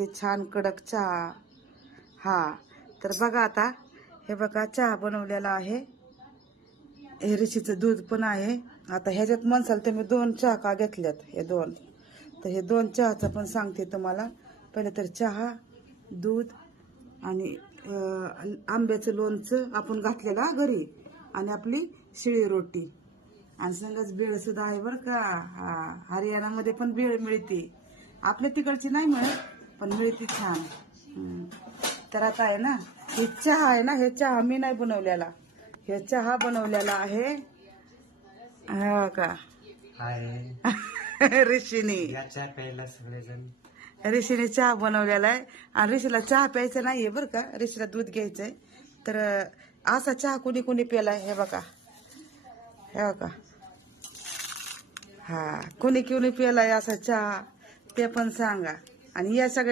ते छान कडक चहा. हा तर बघा आता हे बघा चहा बनवलेला आहे. हे ऋषीचं दूध पण आहे. आता ह्याच्यात म्हणसाल तर मी 2 चहा का घेतल्यात, हे 2. तर हे 2 चहाचं पण सांगते तुम्हाला. पहिले तर चहा, दूध आणि आंब्याचं लोणचं आपण घातलेलं घरी, आणि आपली शिळी रोटी, आणि संगच भेळ सुद्धा आहे बरं का. हा हरियाणामध्ये पण भेळ मिळते, आपल्या तिकडची नाही मिळत पण मिळते छान. तर आता आहे ना हे चहा आहे ना, हे चहा मी नाही बनवलेला, हे चहा बनवलेला आहे हा का ऋषीने. ऋषीने चहा बनवलेला आहे, आणि ऋषीला चहा प्यायचा नाहीये बरं का, ऋषीला दूध घ्यायचंय. तर असा चहा कुणी कुणी प्यालाय हे बघा, हे बघा. हा कुणी कुणी प्यालाय असा चहा ते पण सांगा. आणि या सगळ्या